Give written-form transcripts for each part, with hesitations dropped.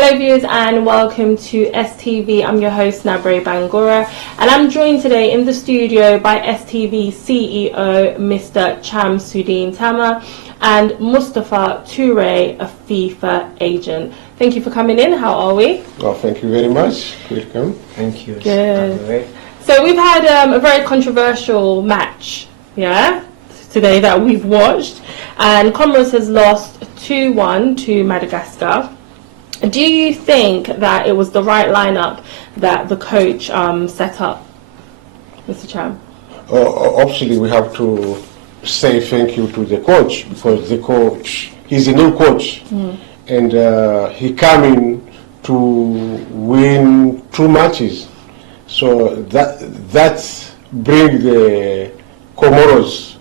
Hello viewers and welcome to STV. I'm your host Nabre Bangura and I'm joined today in the studio by STV CEO Mr. Shamsuddin Tama and Mustafa Toure, a FIFA agent. Thank you for coming in. How are we? Oh, thank you very much. Welcome. Thank you. Good. So we've had a very controversial match, today that we've watched, and Comores has lost 2-1 to Madagascar. Do you think that it was the right lineup that the coach set up, Mr. Cham? Obviously, we have to say thank you to the coach, because the coach, he's a new coach, and he coming to win 2 matches. So that bring the Comoros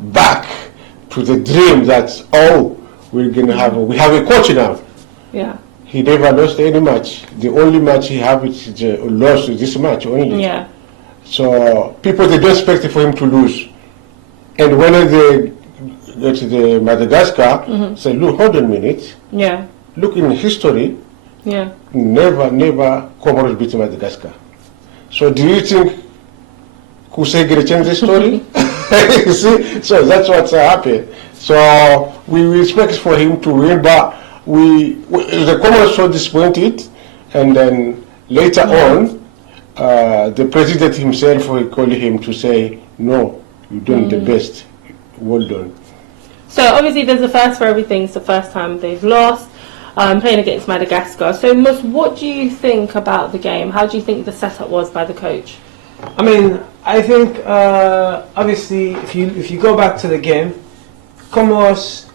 back to the dream that we have a coach now. Yeah. He never lost any match. The only match he have is lost this match only. Yeah. So people, they don't expect for him to lose. And when they get to the Madagascar, say, look, hold on a minute. Yeah. Look in history. Yeah. Never Comoros beat Madagascar. So do you think Kusei can change the story? You see? So that's what's happened. So we expect for him to win, but the Comores so disappointed, and then later on, the president himself will call him to say, no, you're doing the best, well done. So obviously there's a first for everything. It's the first time they've lost, playing against Madagascar. So Mus, what do you think about the game? How do you think the setup was by the coach? I mean, I think obviously if you go back to the game, Comoros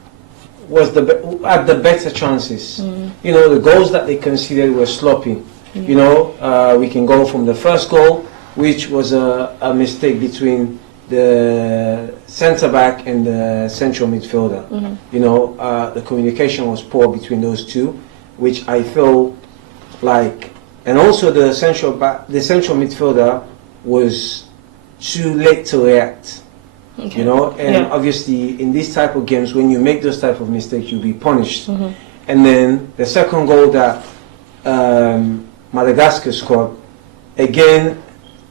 was had the better chances. You know, the goals that they conceded were sloppy. You know, we can go from the first goal, which was a mistake between the centre back and the central midfielder. You know, the communication was poor between those two, which I feel like, and also the central midfielder was too late to react. Okay. You know, and obviously in these type of games, when you make those type of mistakes, you'll be punished. And then the second goal that Madagascar scored, again,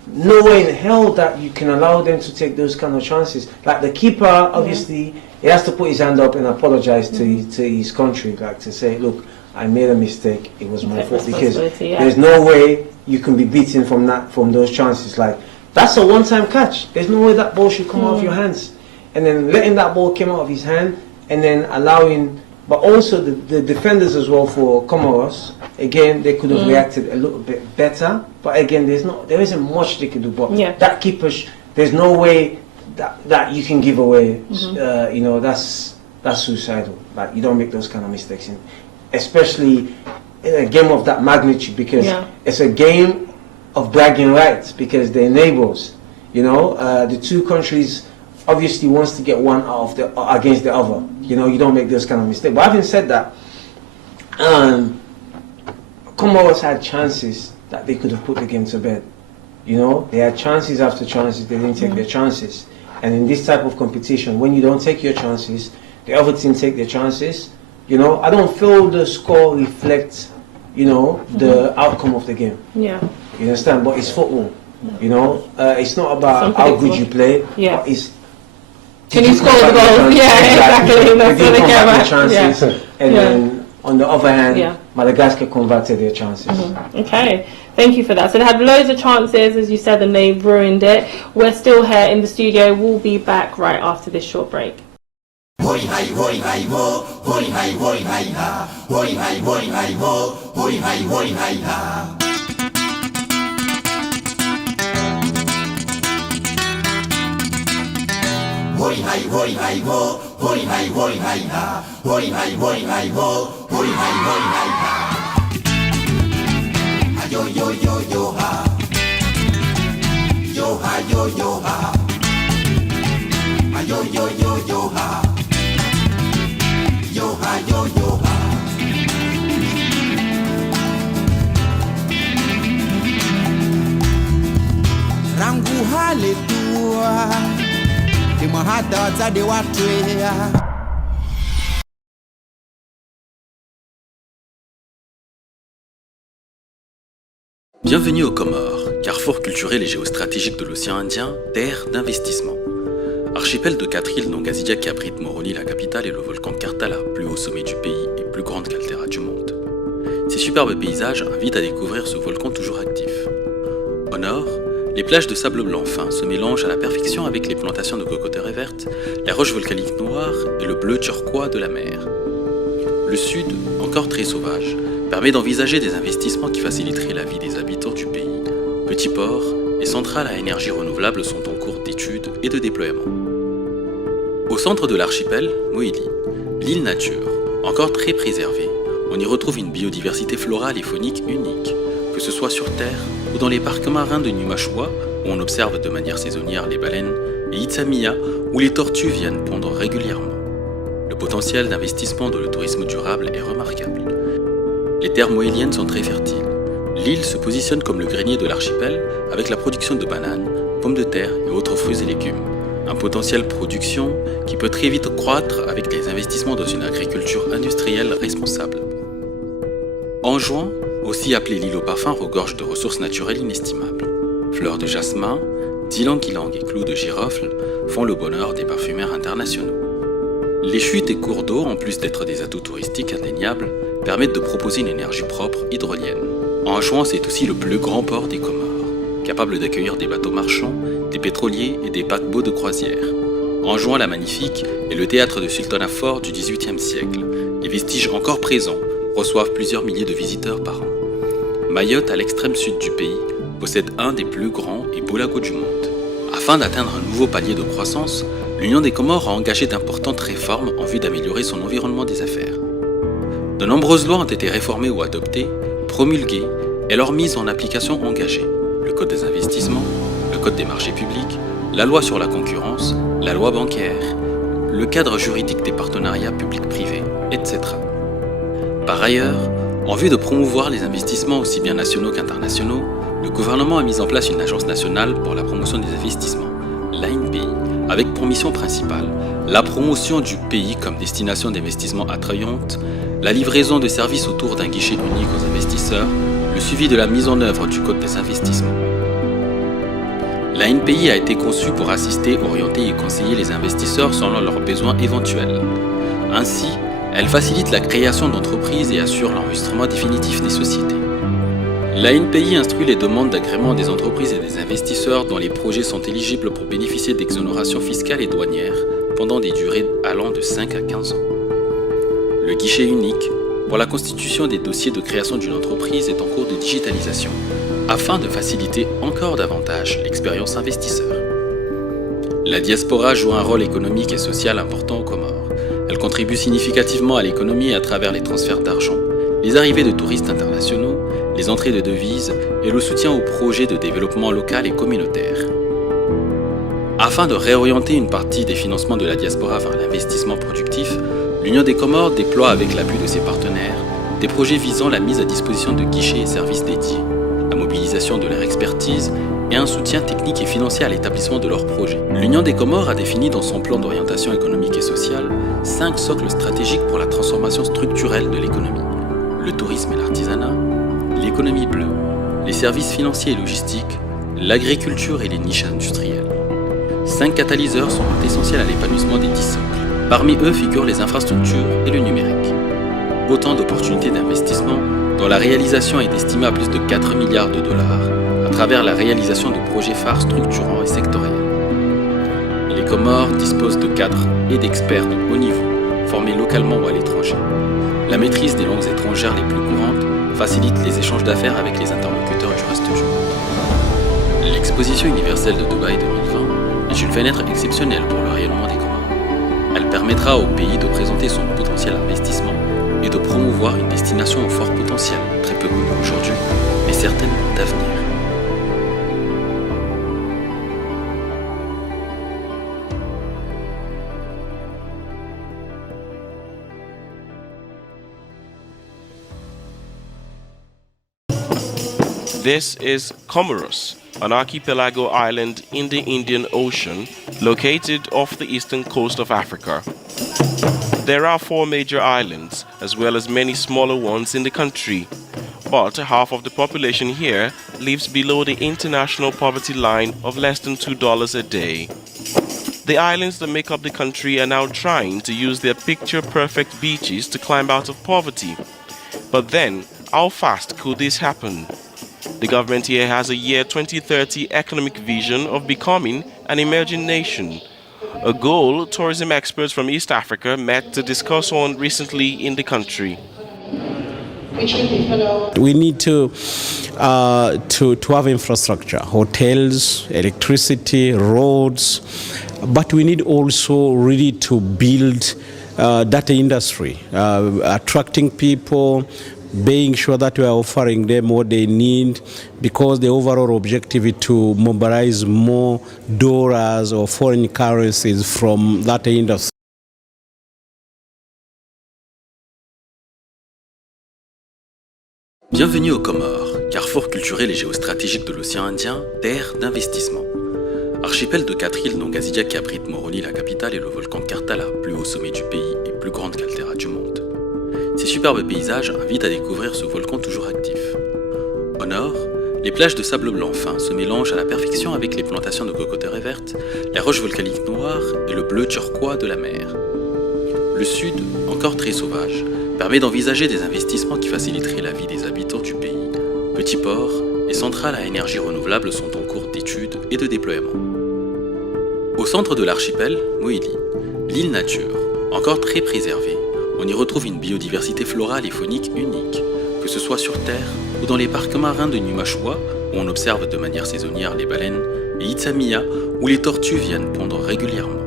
no way in hell that you can allow them to take those kind of chances. Like the keeper, obviously, he has to put his hand up and apologize to his country, like to say, look, I made a mistake, it was my fault, because there's no way you can be beaten from those chances. Like, that's a one-time catch. There's no way that ball should come out of your hands. And then letting that ball come out of his hand, and then allowing, but also the defenders as well for Comoros, again, they could have reacted a little bit better. But again, there isn't much they could do. But that keeper, there's no way that you can give away. You know, that's suicidal. Like, you don't make those kind of mistakes, especially in a game of that magnitude, because it's a game of bragging rights, because they're neighbors. You know, the two countries obviously wants to get one out of against the other. You know, you don't make those kind of mistakes. But having said that, Comoros had chances that they could have put the game to bed. You know, they had chances after chances, they didn't take their chances. And in this type of competition, when you don't take your chances, the other team take their chances. You know, I don't feel the score reflects, you know, the outcome of the game. Yeah. You understand? But it's football. You know, it's not about how good you play. But it's, can you score the goal? Exactly. That's what they care about. Chances, and then on the other hand, Madagascar converted their chances. Okay, thank you for that. So they had loads of chances, as you said, and they ruined it. We're still here in the studio. We'll be back right after this short break. Hoi hai hoi hai ho, hoi hai hoi hai ha, hoi hai hoi hai ho, hoi hai hoi hai ha. Yo yo yo yo ha, yo ha yo yo ha, yo yo yo yo ha, yo ha yo yo ha. Rangu hale tua, di mahada za de watu Bienvenue aux Comores, carrefour culturel et géostratégique de l'océan Indien, terre d'investissement. Archipel de 4 îles non gazidiaques qui abrite Moroni, la capitale, et le volcan Kartala, plus haut sommet du pays et plus grande caltéra du monde. Ces superbes paysages invitent à découvrir ce volcan toujours actif. Au nord, les plages de sable blanc fin se mélangent à la perfection avec les plantations de cocoteraies vertes, les roches volcaniques noires et le bleu turquois de la mer. Le sud, encore très sauvage, permet d'envisager des investissements qui faciliteraient la vie des habitants du pays. Petits ports et centrales à énergie renouvelable sont en cours d'étude et de déploiement. Au centre de l'archipel, Moïli, l'île nature, encore très préservée, on y retrouve une biodiversité florale et faunique unique, que ce soit sur Terre ou dans les parcs marins de Numashua, où on observe de manière saisonnière les baleines, et Itzamiya, où les tortues viennent pondre régulièrement. Le potentiel d'investissement dans le tourisme durable est remarquable. Les terres moéliennes sont très fertiles. L'île se positionne comme le grenier de l'archipel avec la production de bananes, pommes de terre et autres fruits et légumes. Un potentiel production qui peut très vite croître avec les investissements dans une agriculture industrielle responsable. En juin, aussi appelée l'île au parfum, regorge de ressources naturelles inestimables. Fleurs de jasmin, d'ylang-ylang et clous de girofle font le bonheur des parfumeurs internationaux. Les chutes et cours d'eau, en plus d'être des atouts touristiques indéniables, permettent de proposer une énergie propre hydrolienne. En juin, c'est aussi le plus grand port des Comores, capable d'accueillir des bateaux marchands, des pétroliers et des paquebots de croisière. En juin, la Magnifique est le théâtre de sultanat fort du XVIIIe siècle. Les vestiges encore présents reçoivent plusieurs milliers de visiteurs par an. Mayotte, à l'extrême sud du pays, possède un des plus grands et beaux lagos du monde. Afin d'atteindre un nouveau palier de croissance, l'Union des Comores a engagé d'importantes réformes en vue d'améliorer son environnement des affaires. De nombreuses lois ont été réformées ou adoptées, promulguées et leur mise en application engagée. Le Code des investissements, le Code des marchés publics, la loi sur la concurrence, la loi bancaire, le cadre juridique des partenariats publics-privés, etc. Par ailleurs, en vue de promouvoir les investissements aussi bien nationaux qu'internationaux, le gouvernement a mis en place une agence nationale pour la promotion des investissements, l'ANPI, avec pour mission principale la promotion du pays comme destination d'investissement attrayante, la livraison de services autour d'un guichet unique aux investisseurs, le suivi de la mise en œuvre du Code des investissements. L'ANPI a été conçue pour assister, orienter et conseiller les investisseurs selon leurs besoins éventuels. Ainsi, elle facilite la création d'entreprises et assure l'enregistrement définitif des sociétés. L'ANPI instruit les demandes d'agrément des entreprises et des investisseurs dont les projets sont éligibles pour bénéficier d'exonérations fiscales et douanières pendant des durées allant de 5 à 15 ans. Le guichet unique pour la constitution des dossiers de création d'une entreprise est en cours de digitalisation afin de faciliter encore davantage l'expérience investisseur. La diaspora joue un rôle économique et social important aux Comores. Elle contribue significativement à l'économie à travers les transferts d'argent, les arrivées de touristes internationaux, les entrées de devises et le soutien aux projets de développement local et communautaire. Afin de réorienter une partie des financements de la diaspora vers l'investissement productif, l'Union des Comores déploie avec l'appui de ses partenaires des projets visant la mise à disposition de guichets et services dédiés, la mobilisation de leur expertise et un soutien technique et financier à l'établissement de leurs projets. L'Union des Comores a défini dans son plan d'orientation économique et sociale 5 socles stratégiques pour la transformation structurelle de l'économie. Le tourisme et l'artisanat, l'économie bleue, les services financiers et logistiques, l'agriculture et les niches industrielles. 5 catalyseurs sont essentiels à l'épanouissement des 10 socles. Parmi eux figurent les infrastructures et le numérique. Autant d'opportunités d'investissement dont la réalisation est estimée à plus de 4 milliards de dollars à travers la réalisation de projets phares structurants et sectoriels. Les Comores disposent de cadres et d'experts de haut niveau, formés localement ou à l'étranger. La maîtrise des langues étrangères les plus courantes facilite les échanges d'affaires avec les interlocuteurs du reste du monde. L'exposition universelle de Dubaï 2020 est une fenêtre exceptionnelle pour le rayonnement des Comores. Elle permettra au pays de présenter son potentiel investissement et de promouvoir une destination au fort potentiel, très peu connue aujourd'hui, mais certaine d'avenir. This is Comoros, an archipelago island in the Indian Ocean located off the eastern coast of Africa. There are 4 major islands, as well as many smaller ones in the country. But half of the population here lives below the international poverty line of less than $2 a day. The islands that make up the country are now trying to use their picture-perfect beaches to climb out of poverty. But then, how fast could this happen? The government here has a year 2030 economic vision of becoming an emerging nation, a goal tourism experts from East Africa met to discuss on recently in the country. We need to have infrastructure, hotels, electricity, roads, but we need also really to build that industry, attracting people, being sure that we are offering them what they need, because the overall objective is to mobilize more dollars or foreign currencies from that industry. Bienvenue aux Comores, carrefour culturel et géostratégique de l'océan Indien, terre d'investissement. Archipel de 4 îles non gazidias qui abrite Moroni, la capitale, et le volcan Kartala, plus haut sommet du pays et plus grande caltéra du monde. Ces superbes paysages invitent à découvrir ce volcan toujours actif. Au nord, les plages de sable blanc fin se mélangent à la perfection avec les plantations de cocoteraies vertes, les roches volcaniques noires et le bleu turquois de la mer. Le sud, encore très sauvage, permet d'envisager des investissements qui faciliteraient la vie des habitants du pays. Petits ports et centrales à énergie renouvelable sont en cours d'études et de déploiement. Au centre de l'archipel, Moïli, l'île nature, encore très préservée, on y retrouve une biodiversité florale et faunique unique, que ce soit sur Terre ou dans les parcs marins de Numashua, où on observe de manière saisonnière les baleines, et Itzamia, où les tortues viennent pondre régulièrement.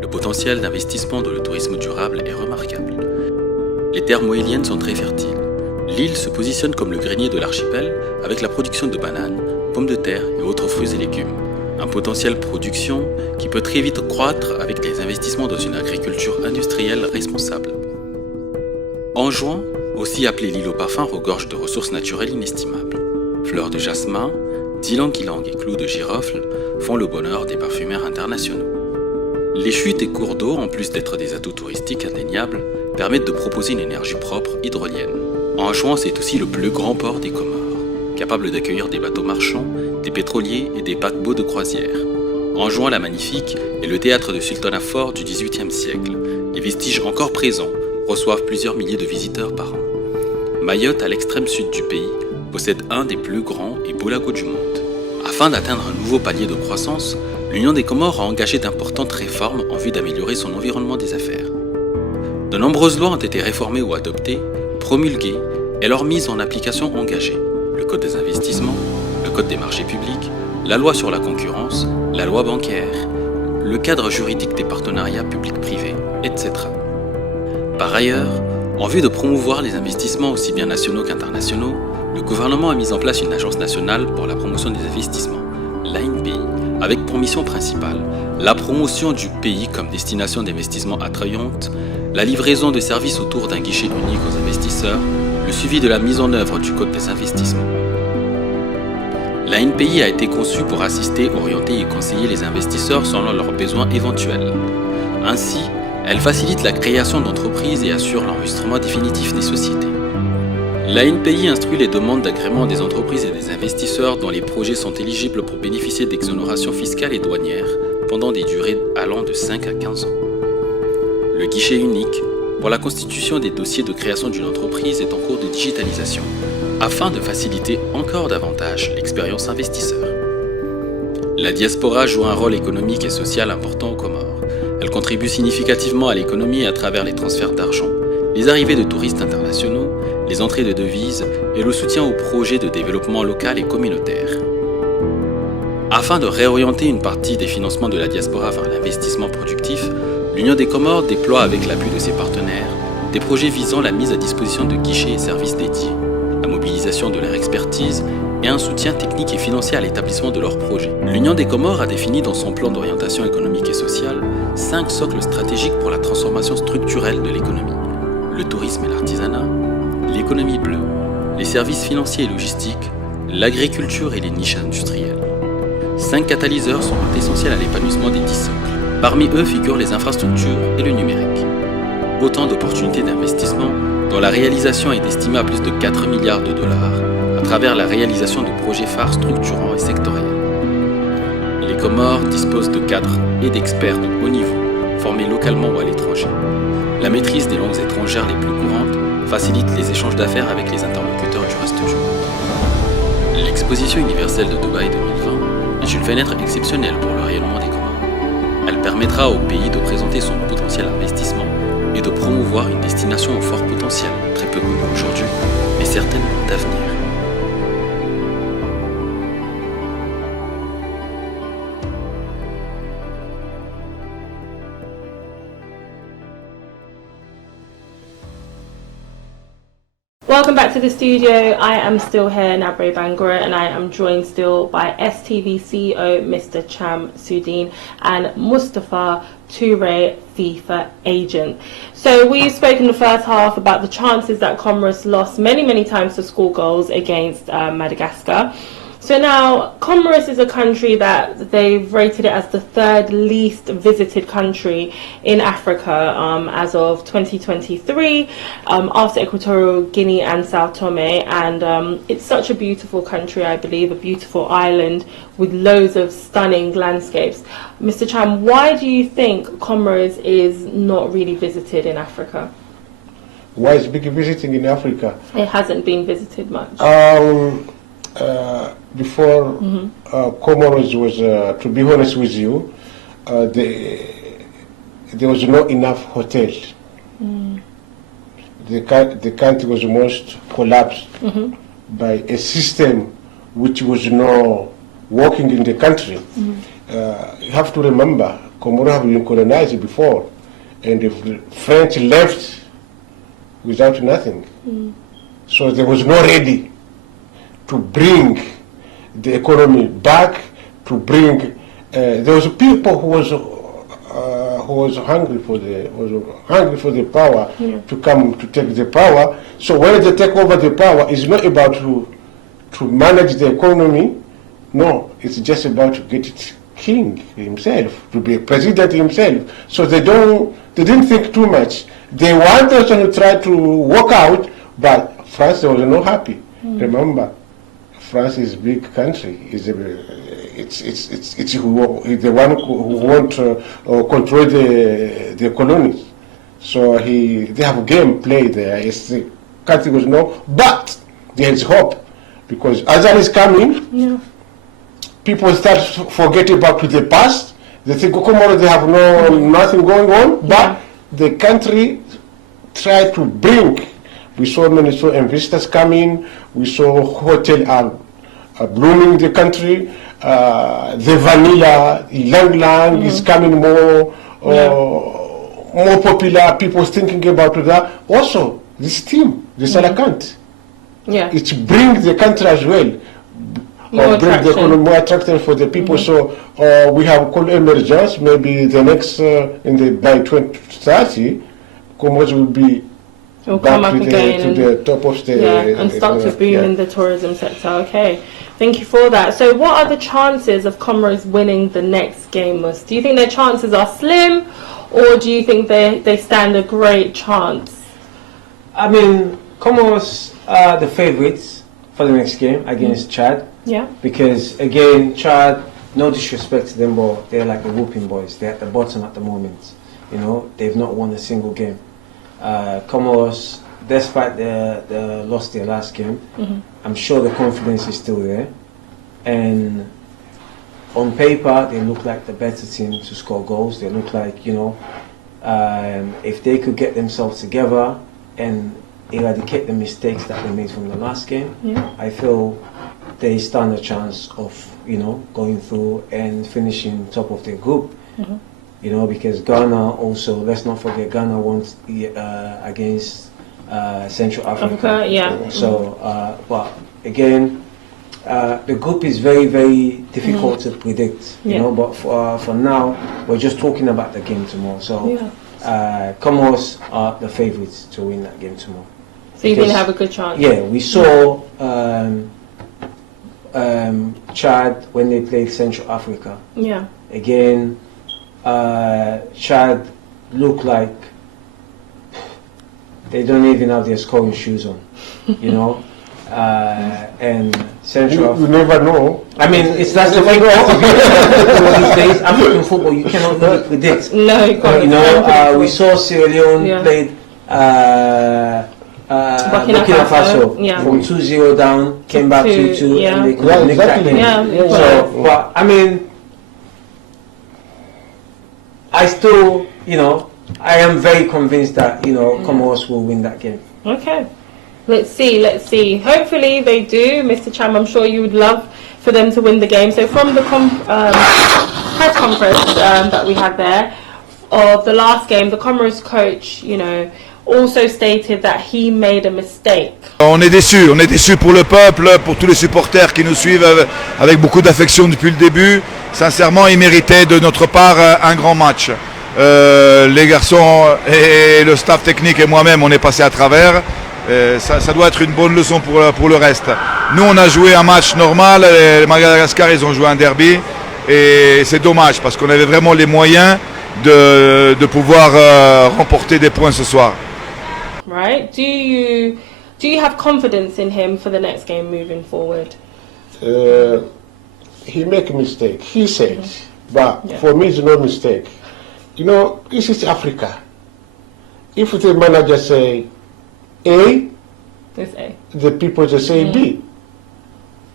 Le potentiel d'investissement dans le tourisme durable est remarquable. Les terres moéliennes sont très fertiles. L'île se positionne comme le grenier de l'archipel avec la production de bananes, pommes de terre et autres fruits et légumes. Un potentiel production qui peut très vite croître avec les investissements dans une agriculture industrielle responsable. Anjouan, aussi appelé l'île au parfum, regorge de ressources naturelles inestimables. Fleurs de jasmin, d'ylang-ylang et clous de girofle font le bonheur des parfumeurs internationaux. Les chutes et cours d'eau, en plus d'être des atouts touristiques indéniables, permettent de proposer une énergie propre hydrolienne. Anjouan, c'est aussi le plus grand port des Comores, capable d'accueillir des bateaux marchands, des pétroliers et des paquebots de croisière. Anjouan la Magnifique est le théâtre de sultanats forts du XVIIIe siècle. Les vestiges encore présents reçoivent plusieurs milliers de visiteurs par an. Mayotte, à l'extrême sud du pays, possède un des plus grands et beaux lagos du monde. Afin d'atteindre un nouveau palier de croissance, l'Union des Comores a engagé d'importantes réformes en vue d'améliorer son environnement des affaires. De nombreuses lois ont été réformées ou adoptées, promulguées et leur mise en application engagée. Le Code des investissements, le Code des marchés publics, la loi sur la concurrence, la loi bancaire, le cadre juridique des partenariats publics-privés, etc. Par ailleurs, en vue de promouvoir les investissements aussi bien nationaux qu'internationaux, le gouvernement a mis en place une agence nationale pour la promotion des investissements, l'ANPI, avec pour mission principale la promotion du pays comme destination d'investissement attrayante, la livraison de services autour d'un guichet unique aux investisseurs, le suivi de la mise en œuvre du Code des investissements. La NPI a été conçue pour assister, orienter et conseiller les investisseurs selon leurs besoins éventuels. Ainsi, elle facilite la création d'entreprises et assure l'enregistrement définitif des sociétés. La NPI instruit les demandes d'agrément des entreprises et des investisseurs dont les projets sont éligibles pour bénéficier d'exonérations fiscales et douanières pendant des durées allant de 5 à 15 ans. Le guichet unique pour la constitution des dossiers de création d'une entreprise est en cours de digitalisation afin de faciliter encore davantage l'expérience investisseur. La diaspora joue un rôle économique et social important aux Comores. Elle contribue significativement à l'économie à travers les transferts d'argent, les arrivées de touristes internationaux, les entrées de devises et le soutien aux projets de développement local et communautaire. Afin de réorienter une partie des financements de la diaspora vers l'investissement productif, l'Union des Comores déploie avec l'appui de ses partenaires des projets visant la mise à disposition de guichets et services dédiés, la mobilisation de leur expertise et un soutien technique et financier à l'établissement de leurs projets. L'Union des Comores a défini dans son plan d'orientation économique et sociale 5 socles stratégiques pour la transformation structurelle de l'économie: le tourisme et l'artisanat, l'économie bleue, les services financiers et logistiques, l'agriculture et les niches industrielles. 5 catalyseurs sont essentiels à l'épanouissement des 10 socles. Parmi eux figurent les infrastructures et le numérique. autant d'opportunités d'investissement dont la réalisation est estimée à plus de 4 milliards de dollars à travers la réalisation de projets phares structurants et sectoriels. Les Comores disposent de cadres et d'experts de haut niveau, formés localement ou à l'étranger. La maîtrise des langues étrangères les plus courantes facilite les échanges d'affaires avec les interlocuteurs du reste du monde. L'exposition universelle de Dubaï 2020 est une fenêtre exceptionnelle pour le rayonnement des Comores. Elle permettra au pays de présenter son potentiel investissement et de promouvoir une destination au fort potentiel, très peu connue aujourd'hui, mais certainement d'avenir. Welcome back to the studio. I am still here, Nabre Bangura, and I am joined still by STV CEO Mr. Cham Sudin and Mustafa Toure, FIFA agent. So we've spoken in the first half about the chances that Comores lost many times to score goals against Madagascar. So now, Comores is a country that they've rated it as the third least visited country in Africa as of 2023, after Equatorial Guinea and Sao Tome. And it's such a beautiful country, I believe, a beautiful island with loads of stunning landscapes. Mr. Cham, why do you think Comores is not really visited in Africa? Why is big visiting in Africa? It hasn't been visited much. Before Comores was, to be honest with you, there was not enough hotels. The country was almost collapsed by a system which was not working in the country. You have to remember, Comores have been colonized before, and the French left without nothing. So there was no ready to bring the economy back, to bring. There was people who was hungry for the power to come to take the power. So when they take over the power, it's not about to manage the economy. No, it's just about to get it king himself, to be a president himself. So they didn't think too much. They wanted to try to work out, but France was not happy. Remember, France is a big country. It's the one who want to control the colonies. So they have game play there. The country was but there is hope, because Azar is coming. People start to forget about the past. They think Comores they have nothing going on, but the country try to bring. We saw many investors coming. We saw hotels are blooming the country. The vanilla, Lang is coming more popular. People thinking about that. Also, this team, the Salakant, it brings the country as well. Bring the economy more attractive for the people. So we have called emergence. Maybe the next by 2030, Comores will be. Will come up again to the top of the and start to boom in the tourism sector. Okay, thank you for that. So, what are the chances of Comores winning the next game, Mus? Do you think their chances are slim, or do you think they stand a great chance? I mean, Comores are the favourites for the next game against Chad. Yeah. Because again, Chad, no disrespect to them, but they're like the whooping boys. They're at the bottom at the moment. You know, they've not won a single game. Comores, despite the lost their last game, I'm sure the confidence is still there, and on paper they look like the better team to score goals. They look like, if they could get themselves together and eradicate the mistakes that they made from the last game, I feel they stand a chance of going through and finishing top of their group. Because Ghana also, let's not forget, Ghana won against Central Africa. So, but again, the group is very, very difficult to predict, but for now, we're just talking about the game tomorrow. So, Comores are the favourites to win that game tomorrow. So you think they have a good chance? Yeah, we saw Chad when they played Central Africa. Yeah. Again, Chad looked like they don't even have their scoring shoes on, you know. And Central. You never know. I mean, that's the thing. These days, African football, you cannot really predict. No, you can't. You know, we saw Sierra Leone played Burkina Faso from 2-0 down, came back 2-2, and they couldn't nick that game. So, but I mean, I still, you know, I am very convinced that, you know, Comores will win that game. Okay. Let's see. Hopefully they do. Mr. Cham, I'm sure you would love for them to win the game. So from the press conference that we had there of the last game, the Comores coach, you know, also stated that he made a mistake. On est déçus pour le peuple, pour tous les supporters qui nous suivent avec beaucoup d'affection depuis le début. Sincèrement, ils méritaient de notre part un grand match. Les garçons et le staff technique et moi-même, on est passé à travers. Ça doit être une bonne leçon pour le reste. Nous, on a joué un match normal, les Madagascar, ils ont joué un derby, et c'est dommage parce qu'on avait vraiment les moyens de pouvoir remporter des points ce soir. Right? Do you have confidence in him for the next game moving forward? He make a mistake, he said, but for me it's no mistake. You know, this is Africa. If the manager say A, It's A. the people just say B.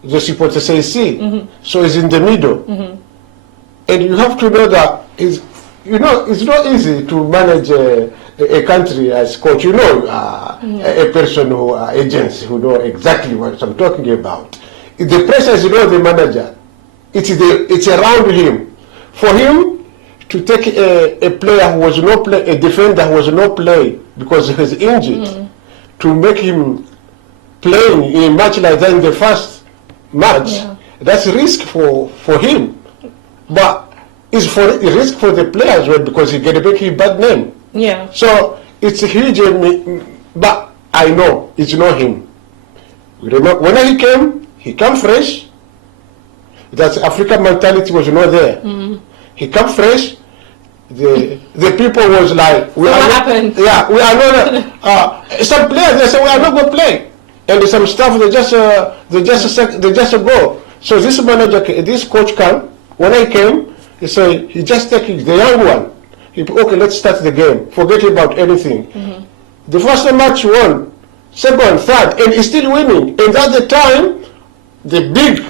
The supporters say C. So it's in the middle. And you have to know that it's not easy to manage a country as coach. You know, a person who agents who know exactly what I'm talking about. The pressure is not the manager. It's around him. For him to take a player who was no play, a defender who was no play because he was injured, to make him playing in a match like that in the first match, that's a risk for him. But it's for a risk for the player as well because he get a big bad name. Yeah. So it's a huge, but I know it's not him. When he came fresh. That African mentality was not there. He come fresh. The people was like, what happened? Yeah, we are not. Some players they say we are not going to play, and some staff they just go. So this manager, this coach came. When I came, he said he just take the young one. Okay, let's start the game. Forget about anything. The first match won, second, third, and he's still winning. And at the time, the big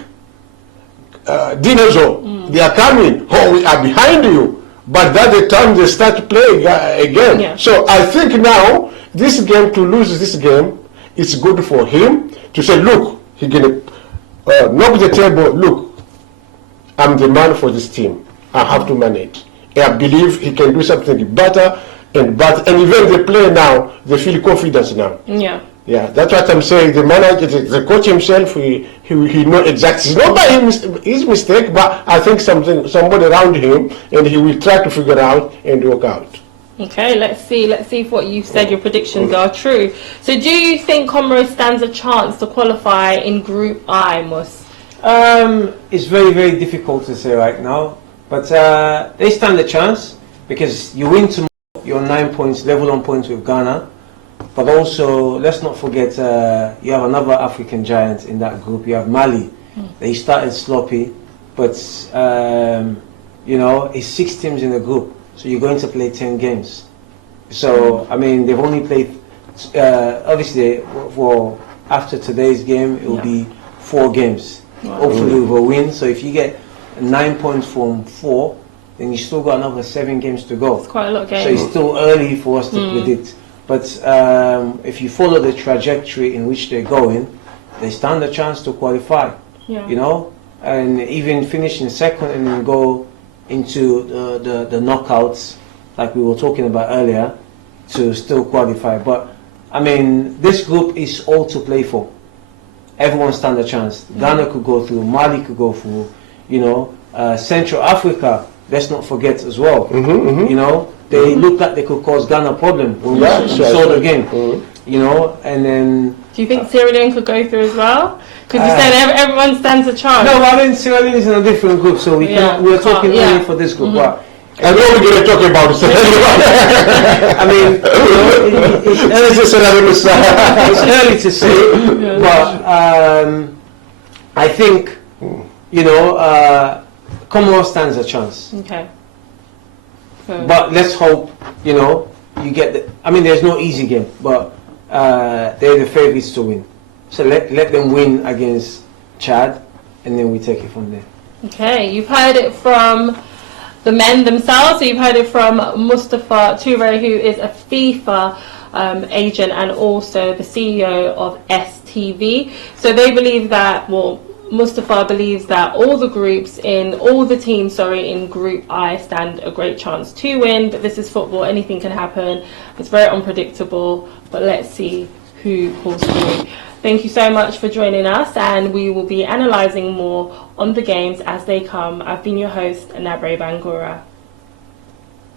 dinosaur, they are coming. Oh, we are behind you. But at the time they start playing again. Yeah. So I think now this game, to lose this game, it's good for him to say, look, he gonna knock the table. Look, I'm the man for this team. I have to manage. I believe he can do something better and even the player now, they feel confidence now. Yeah. Yeah, that's what I'm saying. The manager, the coach himself, he know exactly. It's not by his mistake, but I think somebody around him, and he will try to figure out and work out. Okay, let's see if what you said, your predictions are true. So do you think Comores stands a chance to qualify in Group I, Mus? It's very, very difficult to say right now, but they stand a chance because you win tomorrow, you're 9 points, level on points with Ghana. But also, let's not forget, you have another African giant in that group. You have Mali. They started sloppy, but you know, it's 6 teams in the group, so you're going to play 10 games. So I mean, they've only played. Obviously, for after today's game, it will be 4 games. Hopefully, we will win. So if you get 9 points from 4, then you still got another 7 games to go. It's quite a lot of games. So it's still early for us to predict. But if you follow the trajectory in which they're going, they stand a chance to qualify. Yeah. You know, and even finish in second and then go into the knockouts, like we were talking about earlier, to still qualify. But I mean, this group is all to play for. Everyone stand a chance. Ghana could go through, Mali could go through. You know, Central Africa. Let's not forget as well. You know, they looked like they could cause Ghana a problem when we saw the game. You know, and then. Do you think Sierra Leone could go through as well? Because you said everyone stands a chance. No, I mean Sierra Leone is in a different group, so we're talking only for this group. But I know we're going to talk about it. I mean, it's early to say, but I think, Comores stands a chance. Okay. So, But let's hope, you get the. I mean, there's no easy game, but they're the favourites to win. So let them win against Chad, and then we take it from there. okay, you've heard it from the men themselves. So you've heard it from Mustafa Toure, who is a FIFA agent and also the CEO of STV. So they believe that, Mustafa believes that all the teams in Group I stand a great chance to win, but this is football, anything can happen. It's very unpredictable, but let's see who pulls through. Thank you so much for joining us, and we will be analysing more on the games as they come. I've been your host, Nabre Bangura.